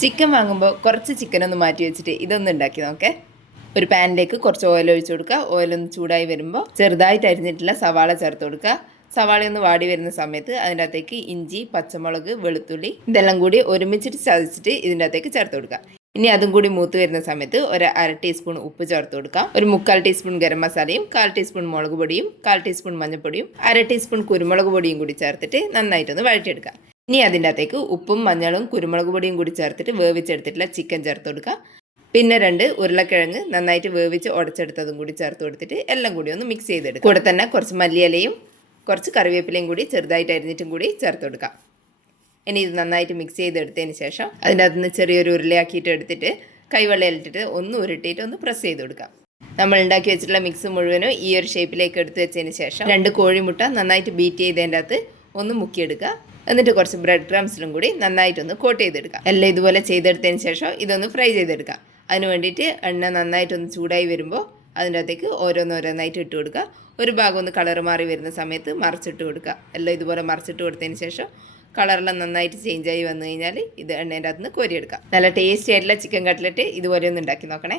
Chicken വാങ്ങുമ്പോൾ കുറച്ച് ചിക്കനൊന്ന് മാറ്റി വെച്ചിട്ട് ഇതൊന്ന് ഉണ്ടാക്കി നോക്കേ. ഒരു പാനിലേക്ക് കുറച്ച് ഓയിൽ ഒഴിച്ചു കൊടുക്കുക. ഓയിലൊന്ന് ചൂടായി വരുമ്പോൾ ചെറുതായിട്ട് അരിഞ്ഞിട്ടുള്ള സവാള ചേർത്ത് കൊടുക്കുക. സവാളയൊന്ന് വാടി വരുന്ന സമയത്ത് അതിൻ്റെ അകത്തേക്ക് ഇഞ്ചി, പച്ചമുളക്, വെളുത്തുള്ളി ഇതെല്ലാം കൂടി ഒരുമിച്ചിട്ട് ചതച്ചിട്ട് ഇതിൻ്റെ അകത്തേക്ക് ചേർത്ത് കൊടുക്കുക. ഇനി അതും കൂടി മൂത്ത് വരുന്ന സമയത്ത് ഒരു 1/2 ടീസ്പൂൺ ഉപ്പ് ചേർത്ത് കൊടുക്കാം. ഒരു 3/4 ടീസ്പൂൺ ഗരം മസാലയും 1/4 ടീസ്പൂൺ മുളക് പൊടിയും 1/4 ടീസ്പൂൺ മഞ്ഞൾപ്പൊടിയും 1/2 ടീസ്പൂൺ കുരുമുളക് പൊടിയും കൂടി ചേർത്തിട്ട് നന്നായിട്ടൊന്ന് വഴറ്റിയെടുക്കാം. ഇനി അതിൻ്റെ അകത്തേക്ക് ഉപ്പും മഞ്ഞളും കുരുമുളക് പൊടിയും കൂടി ചേർത്തിട്ട് വേവിച്ചെടുത്തിട്ടുള്ള ചിക്കൻ ചേർത്ത് കൊടുക്കുക. പിന്നെ 2 ഉരുളക്കിഴങ്ങ് നന്നായിട്ട് വേവിച്ച് ഉടച്ചെടുത്തതും കൂടി ചേർത്ത് കൊടുത്തിട്ട് എല്ലാം കൂടി ഒന്ന് മിക്സ് ചെയ്തെടുക്കുക. കൂടെ തന്നെ കുറച്ച് മല്ലിയിലയും കുറച്ച് കറിവേപ്പിലയും കൂടി ചെറുതായിട്ട് അരിഞ്ഞിട്ടും കൂടി ചേർത്ത് കൊടുക്കാം. ഇനി ഇത് നന്നായിട്ട് മിക്സ് ചെയ്തെടുത്തതിന് ശേഷം അതിൻ്റെ അകത്ത് നിന്ന് ചെറിയൊരു ഉരുളയാക്കിയിട്ട് എടുത്തിട്ട് കൈവെള്ളയിലിട്ടിട്ട് ഒന്ന് ഉരുട്ടിയിട്ട് ഒന്ന് പ്രസ് ചെയ്ത് കൊടുക്കാം. നമ്മൾ ഉണ്ടാക്കി വെച്ചിട്ടുള്ള മിക്സ് മുഴുവനും ഈ ഒരു ഷേപ്പിലേക്ക് എടുത്ത് വെച്ചതിന് ശേഷം 2 കോഴിമുട്ട നന്നായിട്ട് ബീറ്റ് ചെയ്തതിൻ്റെ അകത്ത് ഒന്ന് മുക്കിയെടുക്കുക. എന്നിട്ട് കുറച്ച് ബ്രെഡ് ക്രംസിലും കൂടി നന്നായിട്ടൊന്ന് കോട്ട് ചെയ്തെടുക്കാം. എല്ലാം ഇതുപോലെ ചെയ്തെടുത്തതിന് ശേഷം ഇതൊന്ന് ഫ്രൈ ചെയ്തെടുക്കാം. അതിന് വേണ്ടിയിട്ട് എണ്ണ നന്നായിട്ടൊന്ന് ചൂടായി വരുമ്പോൾ അതിൻ്റെ അകത്തേക്ക് ഓരോന്നോരോന്നായിട്ട് ഇട്ട് കൊടുക്കുക. ഒരു ഭാഗം ഒന്ന് കളർ മാറി വരുന്ന സമയത്ത് മറിച്ചിട്ട് കൊടുക്കുക. എല്ലാം ഇതുപോലെ മറിച്ചിട്ട് കൊടുത്തതിന് ശേഷം കളറെല്ലാം നന്നായിട്ട് ചേഞ്ചായി വന്നു കഴിഞ്ഞാൽ ഇത് എണ്ണേൻ്റെ അകത്ത് നിന്ന് കോരിയെടുക്കാം. നല്ല ടേസ്റ്റി ആയിട്ടുള്ള ചിക്കൻ കട്ട്ലറ്റ് ഇതുപോലെ ഒന്ന് ഉണ്ടാക്കി നോക്കണേ.